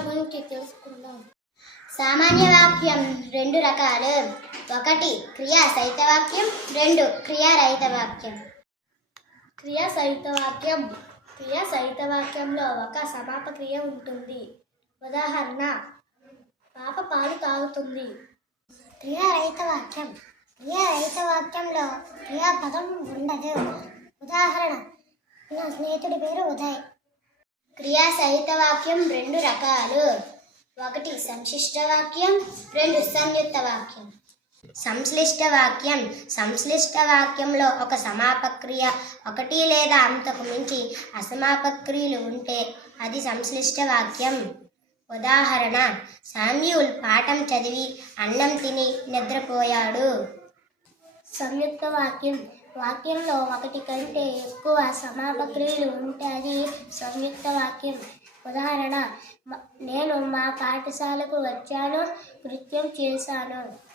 గురించి తెలుసుకుందాం సామాన్య వాక్యం రెండు రకాలు. ఒకటి క్రియా సహిత వాక్యం రెండు క్రియా రహిత వాక్యం. క్రియా సహిత వాక్యం క్రియా సహిత వాక్యంలో ఒక సమాప క్రియ ఉంటుంది. ఉదాహరణ పాప పాలు తాగుతుంది. క్రియా రహిత వాక్యం క్రియా రహిత వాక్యంలో క్రియాపదం ఉండదు. ఉదాహరణ నా స్నేహితుడి పేరు ఉదయ్. క్రియా సహిత వాక్యం రెండు రకాలు. ఒకటి సంశిష్ట వాక్యం రెండు సంయుక్త వాక్యం సంశ్లిష్ట వాక్యం సంశ్లిష్ట వాక్యంలో ఒక సమాపక్రియ ఒకటి లేదా అంతకు మించి అసమాపక్రియలు ఉంటే అది సంశ్లిష్ట వాక్యం ఉదాహరణ సామ్యూల్ పాఠం చదివి అన్నం తిని నిద్రపోయాడు. సంయుక్త వాక్యం. వాక్యంలో ఒకటి కంటే ఎక్కువ సమాపక్రియలు ఉంటే అది సంయుక్త వాక్యం. ఉదాహరణ నేను మా పాఠశాలకు వచ్చాను నృత్యం చేశాను.